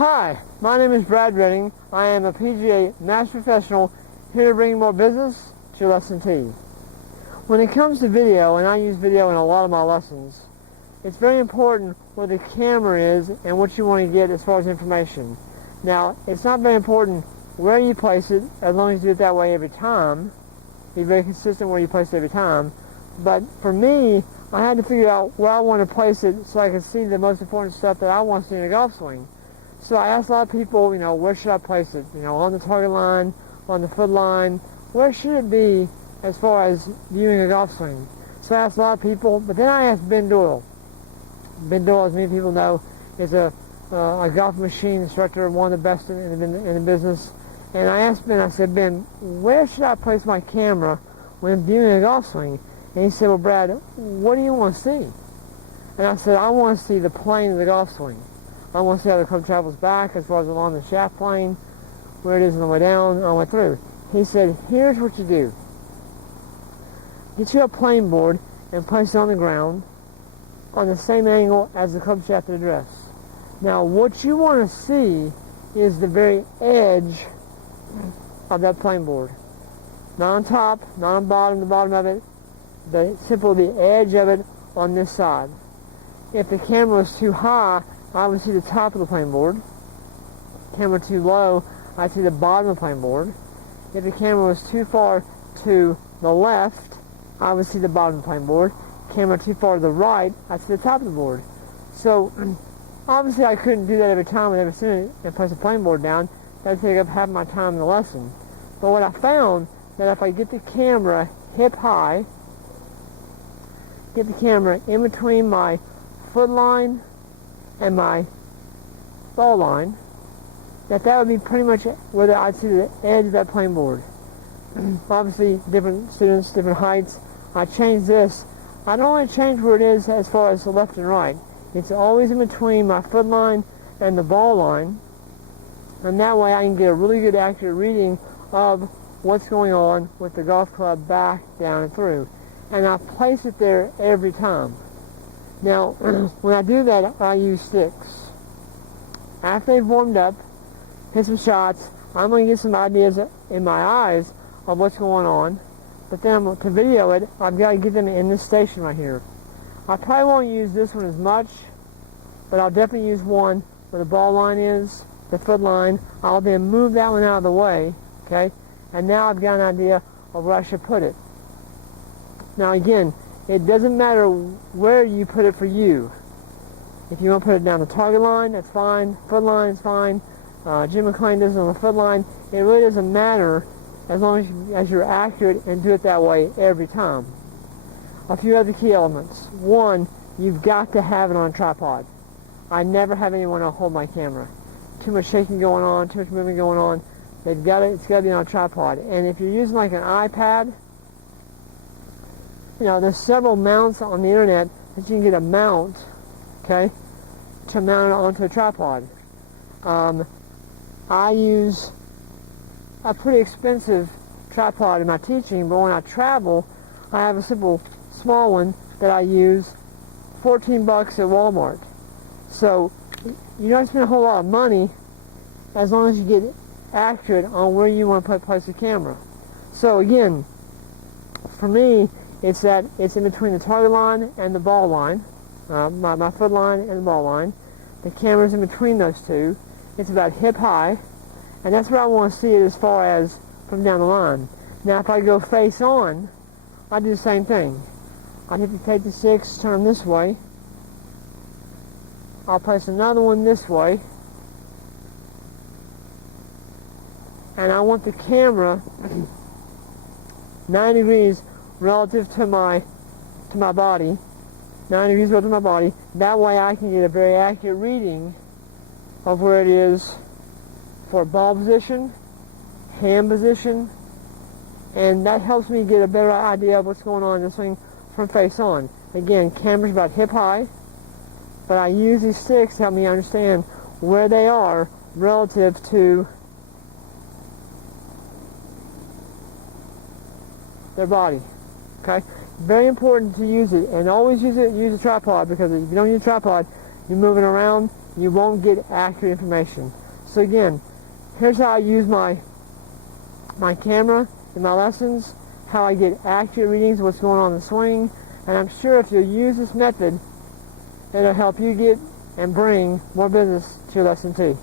Hi, my name is Brad Redding. I am a PGA Master Professional here to bring more business to your lesson tee. When it comes to video, and I use video in a lot of my lessons, it's very important where the camera is and what you want to get as far as information. Now, it's not very important where you place it, as long as you do it that way every time. Be very consistent where you place it every time. But for me, I had to figure out where I want to place it so I could see the most important stuff that I want to see in a golf swing. So I asked a lot of people, where should I place it? On the target line, on the foot line, where should it be as far as viewing a golf swing? So I asked a lot of people, but then I asked Ben Doyle. Ben Doyle, as many people know, is a golf machine instructor, one of the best in the business. And I asked Ben, I said, Ben, where should I place my camera when viewing a golf swing? And he said, well, Brad, what do you want to see? And I said, I want to see the plane of the golf swing. I want to see how the club travels back as far as along the shaft plane, where it is on the way down, on the way through. He said, here's what you do. Get you a plane board and place it on the ground on the same angle as the club shaft address. Now, what you want to see is the very edge of that plane board. Not on top, not on the bottom of it, simply the edge of it on this side. If the camera was too high, I would see the top of the plane board. Camera too low, I'd see the bottom of the plane board. If the camera was too far to the left, I would see the bottom of the plane board. Camera too far to the right, I'd see the top of the board. So obviously I couldn't do that every time with every student and place the plane board down. That would take up half my time in the lesson. But what I found, that if I get the camera hip high, get the camera in between my foot line and my ball line, that would be pretty much where I'd see the edge of that plane board. Obviously, different students, different heights. I changed this. I don't only change where it is as far as the left and right. It's always in between my foot line and the ball line, and that way I can get a really good accurate reading of what's going on with the golf club back, down, and through. And I place it there every time. Now, when I do that, I use sticks. After they've warmed up, hit some shots, I'm going to get some ideas in my eyes of what's going on. But then to video it, I've got to get them in this station right here. I probably won't use this one as much, but I'll definitely use one where the ball line is, the foot line. I'll then move that one out of the way, okay? And now I've got an idea of where I should put it. Now again, it doesn't matter where you put it for you. If you want to put it down the target line, that's fine. Foot line is fine. Jim McLean does it on the foot line. It really doesn't matter as long as you're accurate and do it that way every time. A few other key elements. One, you've got to have it on a tripod. I never have anyone hold my camera. Too much shaking going on, too much movement going on. It's got to be on a tripod. And if you're using like an iPad, there's several mounts on the internet that you can get a mount, okay, to mount it onto a tripod. I use a pretty expensive tripod in my teaching, but when I travel, I have a simple small one that I use, $14 at Walmart. So you don't spend a whole lot of money as long as you get accurate on where you want to place the camera. So again, for me, it's in between the target line and the ball line, my foot line and the ball line. The camera's in between those two. It's about hip high, and that's where I want to see it as far as from down the line. Now, if I go face on, I do the same thing. I hit to take the sticks, turn them this way. I'll place another one this way, and I want the camera 9 degrees relative to my body, 9 degrees relative to my body. That way I can get a very accurate reading of where it is for ball position, hand position, and that helps me get a better idea of what's going on in the swing from face on. Again, camera's about hip high, but I use these sticks to help me understand where they are relative to their body. Okay? Very important to use it, and always use a tripod, because if you don't use a tripod, you're moving around, you won't get accurate information. So again, here's how I use my camera in my lessons, how I get accurate readings of what's going on in the swing, and I'm sure if you use this method, it'll help you get and bring more business to your lessee.